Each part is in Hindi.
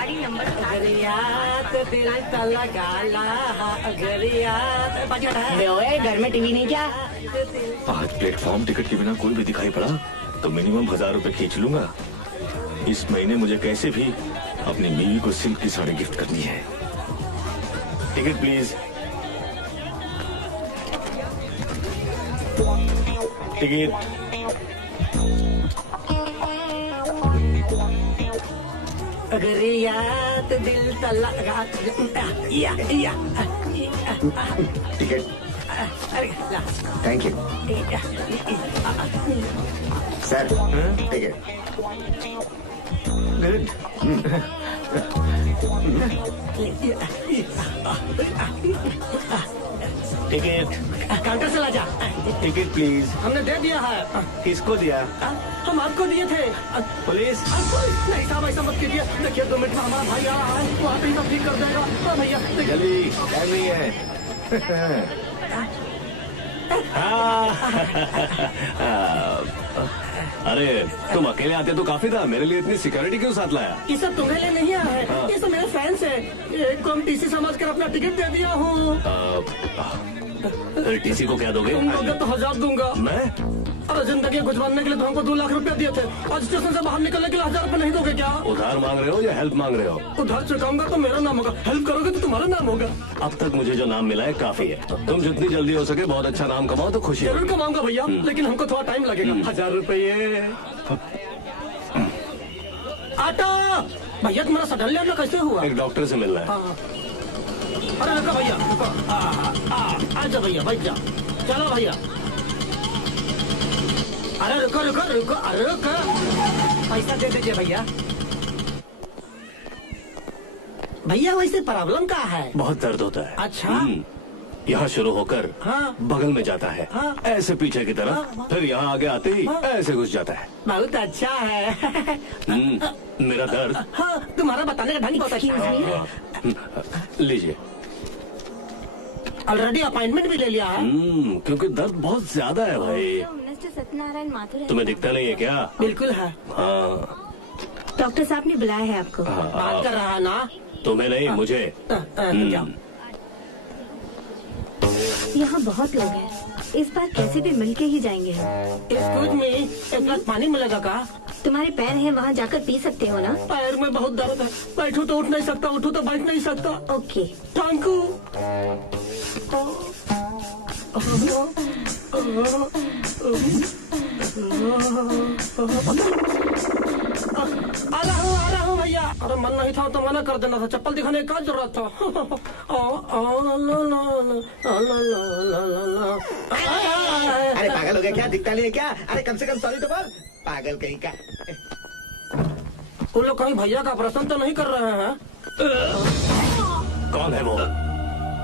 गाड़ी नंबर अगरियात दिल तला गाला अगरियात ओए घर में टीवी नहीं क्या? आज प्लेटफॉर्म टिकट के बिना कोई भी दिखाई पड़ा तो मिनिमम 1000 रुपए खींच लूंगा। इस महीने मुझे कैसे भी अपनी बीवी को सिल्क की साड़ी गिफ्ट करनी है। Ticket please. टिकट। अगरियात दिल तला या टिकट। अरे ला thank you sir. Ticket. Ticket. Counter से ला जा। Ticket please. हमने दे दिया है। किसको दिया? हम आपको दिए थे। पुलिस। नहीं साहब ऐसा मत कीजिए। देखिए 2 मिनट में हमारा भाई आ रहा है, वो आते ही सब ठीक कर देगा। हाँ भैया जल्दी टाइम नहीं है। अरे तुम अकेले आते तो काफी था, मेरे लिए इतनी सिक्योरिटी क्यों साथ लाया? ये सब तुम्हारे लिए नहीं आया है, ये सब मेरे फैंस है। एक को हम टीसी समझ कर अपना टिकट दे दिया हूँ। टीसी को क्या दोगे? तुम दोगे तो 1000 दूंगा मैं? अरे जिंदगी गुजरने के लिए तो हमको 2 लाख रुपया दिए थे। आज स्टेशन से बाहर निकलने के लिए 1000 रुपए नहीं दोगे क्या? उधार मांग रहे हो या हेल्प मांग रहे हो? उधार चुकाऊंगा तो मेरा नाम होगा, हेल्प करोगे तो तुम्हारा नाम होगा। अब तक मुझे जो नाम मिला है काफी है। तुम जितनी जल्दी हो सके बहुत अच्छा नाम कमाओ तो खुशी जरूर होगी। कमाऊंगा भैया, लेकिन हमको थोड़ा टाइम लगेगा। 1000 रुपये। आटा भैया तुम्हारा सडन लेना कैसे हुआ? एक डॉक्टर से मिलना है। हाँ। अरे रुको भैया रुको। आजा भैया बैठ जा। चलो भैया। अरे रुको रुको रुको। अरे रुको, पैसा दे दीजिए भैया। भैया वैसे प्रॉब्लम क्या है? बहुत दर्द होता है। अच्छा। यहाँ शुरू होकर हाँ। बगल में जाता है, हाँ। ऐसे पीछे की तरफ, हाँ। फिर यहाँ आगे आते ही हाँ। ऐसे घुस जाता है। बहुत अच्छा है। मेरा दर्द। हाँ तुम्हारा बताने का ढंग बहुत अच्छा है। लीजिए। ऑलरेडी अपॉइंटमेंट भी ले लिया है। क्योंकि दर्द बहुत ज्यादा है भाई। मिस्टर सत्यनारायण माथुर तुम्हें दिखता नहीं है क्या? बिल्कुल है। हाँ। डॉक्टर साहब ने बुलाया है आपको। बात कर रहा है ना? तुम्हें नहीं, मुझे। जाओ। यहाँ बहुत लोग हैं, इस बार कैसे भी मिलके ही जाएंगे। एक्सक्यूज मी, एक गिलास पानी मिलेगा का? तुम्हारे पैर हैं, वहाँ जाकर पी सकते हो ना? पैर में बहुत दर्द है, बैठूं तो उठ नहीं सकता, उठूं तो बैठ नहीं सकता। ओके। Thank you. आ रहा हूँ भैया। अरे मन नहीं था तो मना कर देना था, चप्पल दिखाने का जरूरत था। अरे पागल हो गया क्या? दिखता नहीं है क्या? अरे कम से कम सॉरी तो बोल, पागल कहीं का। उन लोग कहीं भैया का ऑपरेशन तो नहीं कर रहे हैं? कौन है वो?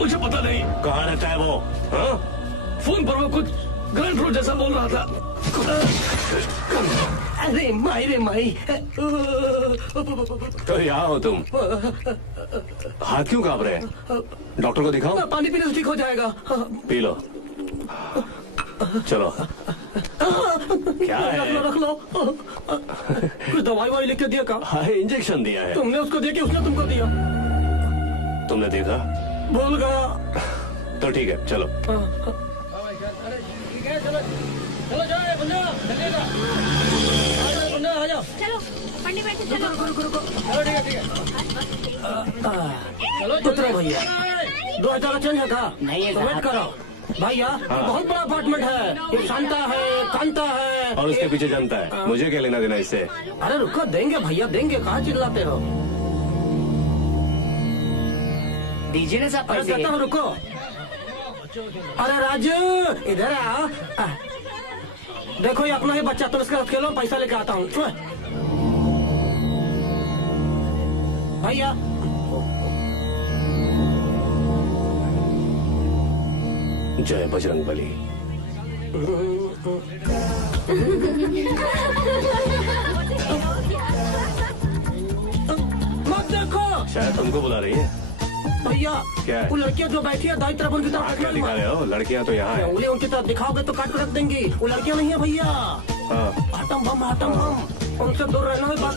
मुझे पता नहीं। कहाँ रहता है वो? हाँ? फोन पर वो कुछ ग्रैंड फ्रूट जैसा बोल रहा था। अरे माई रे माई। तो यहाँ हो तुम? हाथ क्यों कांप रहे हैं? डॉक्टर को दिखाओ। पानी पीने से ठीक हो जाएगा। P low. चलो। क्या है? रख लो। कुछ दवाई वाई लिख के दिया का? हाँ, इंजेक्शन दिया है। तुमने उसको दिया कि उसने तुमको दिया? तुमने देखा? भूल गया। तो ठीक है, चलो। चलो जाओ चलिएगा। आ जाओ। चलो पंडित बैठे चलो। रुको। चलो ठीक है। चलो उतरो भैया। 2000 का चेंज है था? नहीं है तो वेट करो भैया। बहुत बड़ा अपार्टमेंट है, ये शांता है, कांता है और उसके पीछे जनता है, मुझे क्या लेना देना इससे? अरे रुको, देंगे भैया देंगे, कहाँ चिल्लाते हो? दीजिए ना सब अरे पैसे। कहता हूँ रुको। अरे राजू इधर आओ। देखो ये अपना ही बच्चा, तुम इसके साथ खेलो, पैसा लेके आता हूँ। भैया जय बजरंग बली। मत देखो। शायद तुमको बुला रही है। भैया क्या है? वो लड़कियां जो बैठी है दाई तरफ, उनकी तरफ क्या दिखा रहे हो? लड़कियां तो यहाँ है। उंगली उनकी तरफ दिखाओगे तो काट कर रख देंगी। वो लड़कियां नहीं है भैया। हाँ। Atom bomb. उनसे दूर रहना है बात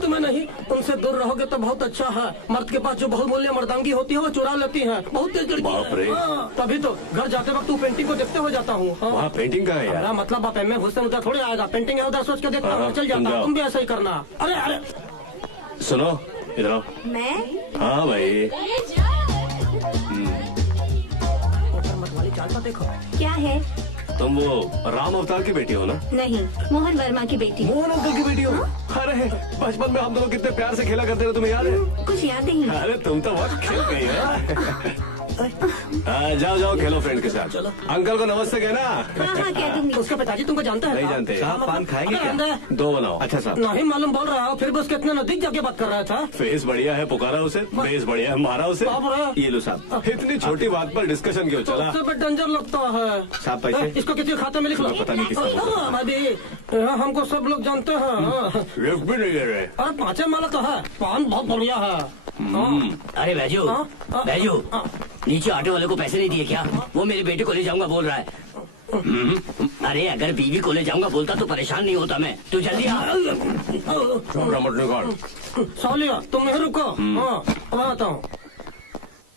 तुम्हें नहीं उनसे दूर रहोगे तो बहुत अच्छा है। मर्द के पास जो बहुमूल्य मर्दांगी होती है वो चुरा लेती है, बहुत तेज लड़की बाप रे। है। तभी तो घर जाते वक्त तू पेंटिंग को देखते हो जाता हूँ। वहाँ पेंटिंग का है यार। मेरा मतलब आप एम ए हुसैन उधर थोड़ी आएगा, पेंटिंग है उधर सोच के देखता हूँ, चल जाता हूँ। तुम भी ऐसा ही करना। अरे अरे सुनो इधर आओ। मैं हाँ भाई, मत वाली चाल तो देखो। क्या है? तुम वो राम अवतार की बेटी हो ना? नहीं, मोहन वर्मा की बेटी। मोहन अंकल की बेटी हो? अरे बचपन में हम दोनों कितने प्यार से खेला करते थे, तुम्हें याद है? कुछ याद नहीं। अरे तुम तो बहुत खेल गई हो। जाओ जाओ खेलो फ्रेंड के साथ। चलो अंकल को नमस्ते कहना। हाँ कह दूंगी। उसके पिताजी तुमको जानते हैं? नहीं जानते। साहब पान खाएंगे क्या? दो बनाओ। अच्छा साहब। नहीं मालूम बोल रहा हो, फिर भी उसके इतने नजदीक जाके बात कर रहा था। फेस बढ़िया है, पुकारा उसे। फेस बढ़िया है, मारा उसे। बाप रे। ये लो साहब। इतनी छोटी बात पर डिस्कशन क्यों चला? सबसे बड़ा डेंजर लगता है। साहब पैसे? इसको किसी खाते में लिख लो। पता नहीं किसका। हाँ, भाभी हमको सब लोग जानते हैं। गिफ्ट भी नहीं दे रहे। अरे पाँचे माला तो है, पान बहुत बढ़िया है। अरे बैजू हाँ? बैजू, हाँ। नीचे ऑटो वाले को पैसे नहीं दिए क्या? वो मेरी बेटी को ले जाऊंगा बोल रहा है। अरे अगर बीवी को ले जाऊंगा बोलता तो परेशान नहीं होता मैं। तू जल्दी आ। छोटा मत निकाल। सालिया तुम यहीं रुको। हाँ अब आता हूँ।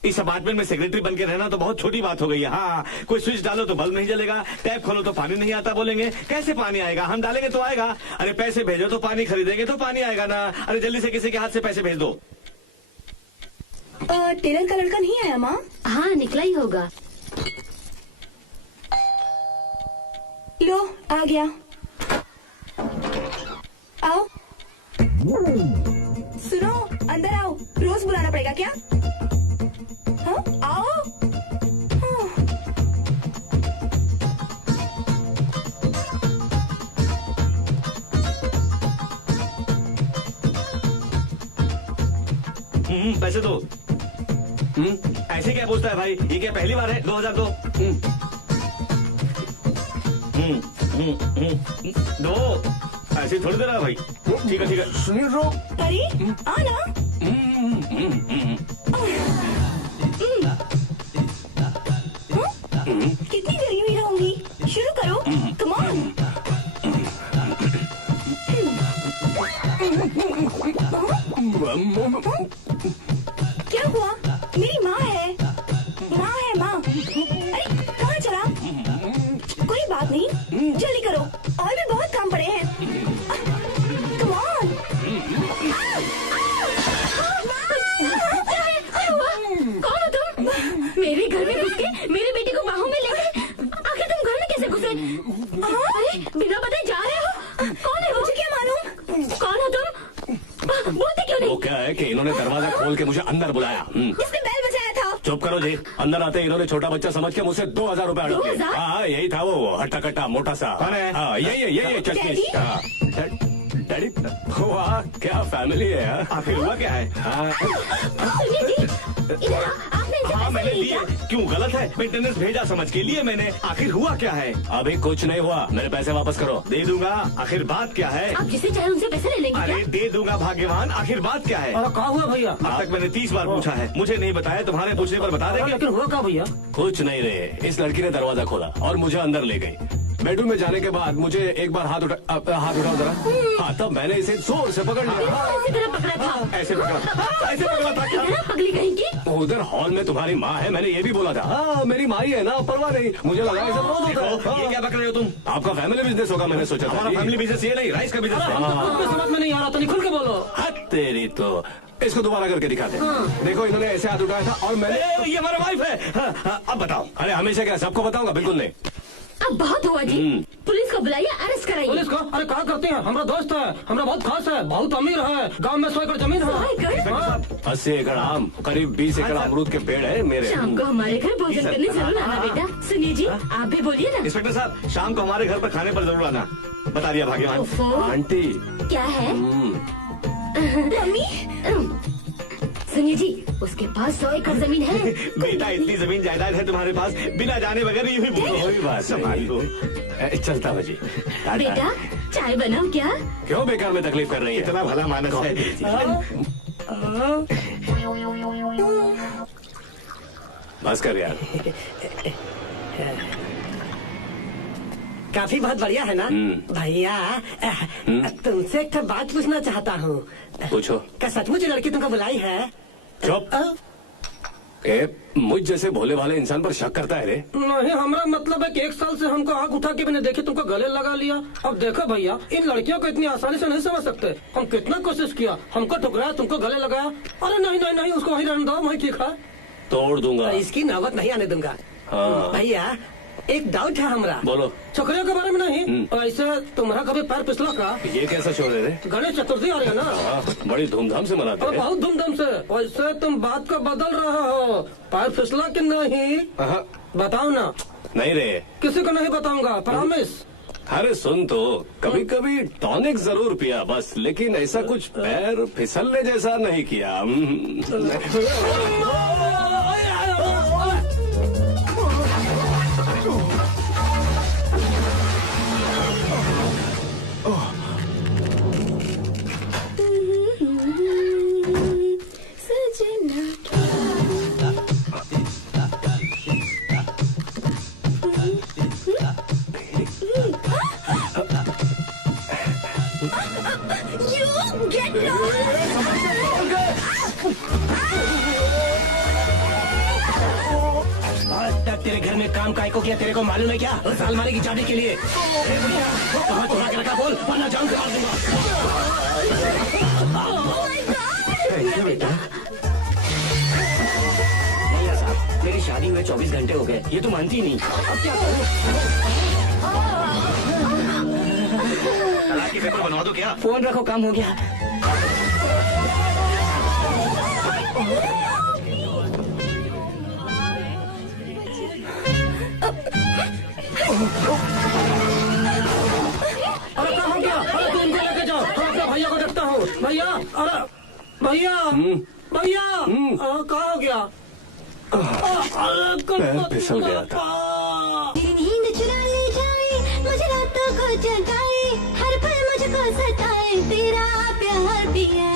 इस अपार्टमेंट में सेक्रेटरी बन के रहना तो बहुत छोटी बात हो गई है। हाँ, कोई स्विच डालो तो बल्ब नहीं जलेगा, टैप खोलो तो पानी नहीं आता बोलेंगे। कैसे पानी आएगा? हम डालेंगे तो आएगा। अरे पैसे भेजो तो पानी खरीदेंगे तो पानी आएगा ना। अरे जल्दी से किसी के हाथ से पैसे भेज दो। टेलर का लड़का नहीं आया माँ? हाँ निकला ही होगा। लो आ गया। आओ। सुनो अंदर आओ। रोज बुलाना पड़ेगा क्या? हाँ आओ। हाँ। पैसे दो। ऐसे क्या पूछता है भाई? ये क्या पहली बार है? 2000 दो। दो। ऐसे थोड़ी देर भाई। ठीक है ठीक है। सुनील रो। अरे आना। कितनी देर यूं ही रहूंगी? शुरू करो। Come on. क्या हुआ? मेरी माँ है। माँ है माँ। अरे कहाँ चला? कोई बात नहीं, जल्दी करो, और भी बहुत काम पड़े हैं। Come on. कौन हो तुम? मेरे घर में घुस के मेरी बेटी को बाहों में लेके आखिर तुम घर में कैसे घुसे? अरे बिना बताए जा रहे हो? कौन है? मुझे क्या मालूम? कौन हो तुम? बोलते क्यों वो नहीं? क्या है कि इन्होंने दरवाजा खोल के मुझे अंदर बुलाया। इसने बेल बजाया था। चुप करो जी। अंदर आते इन्होंने छोटा बच्चा समझ के मुझसे 2000 रुपए अड़क लिए। 2000? हाँ यही था वो हट्टा कट्टा मोटा सा। कौन है? हाँ यही चश्मिश। डैडी? हाँ। डैडी? वाह क्या फैमिली है यार। आखिर हुआ क्या है? हाँ। सुनिए जी, इधर आओ, आपने इनसे हाँ पैसे मैंने लिए लिए। क्या? क्यों गलत है? मेंटेनेंस भेजा समझ के लिए मैंने। आखिर हुआ क्या है? अभी कुछ नहीं हुआ, मेरे पैसे वापस करो। दे दूंगा। आखिर बात क्या है? आप जिसे चाहे उनसे पैसे ले लेंगे क्या? अरे दे दूंगा भाग्यवान। आखिर बात क्या है? अरे कहा हुआ भैया? अब तक मैंने 30 बार पूछा है, मुझे नहीं बताया। तुम्हारे पूछने पर बता देंगे। लेकिन हुआ क्या भैया? कुछ नहीं रहे। इस लड़की ने दरवाजा खोला और मुझे अंदर ले गई। बेडरूम में जाने के बाद मुझे एक बार हाथ उठाओ जरा। हाँ तब मैंने इसे जोर से पकड़ लिया। इसी तरह पकड़ा था। ऐसे पकड़ा था क्या? इतना पगली कहीं की? उधर हॉल में तुम्हारी माँ है, मैंने ये भी बोला था। हाँ मेरी माँ ही है ना, परवाह नहीं। मुझे लगा ये सब रोज होता है। ये हाँ। क्या पकड़ रहे हो तुम? आपका फैमिली बिजनेस होगा मैंने सोचा था। हमारा फैमिली बिजनेस ये नहीं, राइस का बिजनेस है। हमको समझ में नहीं आ रहा था, नहीं खुल के बोलो। हद तेरी तो। इसको दोबारा करके दिखाते। देखो इन्होंने ऐसे हाथ उठाया था और मैंने। ये हमारा वाइफ है। हाँ, हाँ, अब बताओ। अरे हमेशा क्या सबको बताऊंगा? बिल्कुल नहीं। अब बहुत हुआ जी, पुलिस को बुलाइए, अरेस्ट कराइए। पुलिस को? अरे कहा करते हैं, हमारा दोस्त है, हमारा बहुत खास है, बहुत अमीर है, गांव में 100 एकड़ जमीन है। 100 एकड़? हाँ। 80 एकड़ आम, करीब 20 एकड़ अमरूद के पेड़ है मेरे। शाम को हमारे घर भोजन करने जरूर आना बेटा। सुनिए जी, आप भी बोलिए ना। इंस्पेक्टर साहब, शाम को हमारे घर पर खाने पर जरूर आना। बता दिया भाग्यवान। ओफो, आंटी। क्या है? मम्मी सुनिए जी, उसके पास 100 एकड़ जमीन है। बेटा इतनी जमीन जायदाद है तुम्हारे पास, बिना जाने बगैर यूं ही बोलो। कोई बात संभाल लो। नहीं। चलता हूँ जी। बेटा चाय बनाओ क्या? क्यों बेकार में तकलीफ कर रही है? इतना भला मानस है। बस कर यार। काफी बहुत बढ़िया है ना भैया। तुमसे एक बात पूछना चाहता हूँ। पूछो। क्या सचमुच लड़की तुमको बुलाई है? चुप। मुझ जैसे भोले भाले इंसान पर शक करता है रे? नहीं, हमारा मतलब है कि 1 साल से हमको आग उठा के भी नहीं देखे, तुमको गले लगा लिया। अब देखो भैया, इन लड़कियों को इतनी आसानी से नहीं समझ सकते। हम कितना कोशिश किया, हमको ठुकराया, तुमको गले लगाया। अरे नहीं नहीं नहीं, उसको वहीं रहने दो, वहीं ठीक है। तोड़ दूंगा। इसकी नौबत नहीं आने दूंगा। हाँ। भैया एक डाउट है हमरा। बोलो। छोकरियों के बारे में नहीं, ऐसे तुम्हारा कभी पैर फिसला का? ये कैसा शोर है रे? गणेश चतुर्थी आ रही है ना? हाँ, बड़ी धूमधाम से मनाते अरे हैं। बहुत धूमधाम से। वैसे तुम बात को बदल रहे हो, पैर फिसला कि नहीं हाँ। बताओ ना। नहीं रे, किसी को नहीं बताऊंगा, प्रॉमिस। अरे सुन तो, कभी कभी टॉनिक जरूर पिया बस, लेकिन ऐसा कुछ पैर फिसलने जैसा नहीं किया। You get lost! आज तक तेरे घर में काम काय को किया तेरे को मालूम है क्या? उस अलमारी की चाबी के लिए। कहाँ चुरा के रखा बोल, वरना जान से मार दूंगा। कैसे बेटा? भैया साहब, मेरी शादी हुए 24 घंटे हो गए, ये तो मानती ही नहीं। अब क्या करूं? तलाक के पेपर बनवा दो क्या? फोन रखो, काम हो गया। अरे क्या हो गया? अरे तुम इनको लेके जाओ, मैं अपने भैया को देखता हूँ। भैया, अरे भैया, भैया, क्या हो गया? पैर फिसल गया था। मेरी नींद चुरा ले जाए, मुझे रातों को जगाए, हर पल मुझको सताए तेरा प्यार पिया।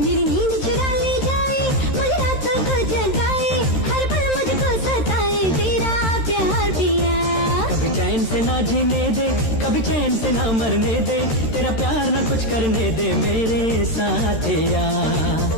मेरी नींद चुरा ले जाए, मुझे रातों को जगाए, हर पल मुझको सताए तेरा प्यार पिया। कभी चैन से ना जीने दे, कभी चैन से ना मरने दे, तेरा प्यार ना कुछ करने दे मेरे साथ यार।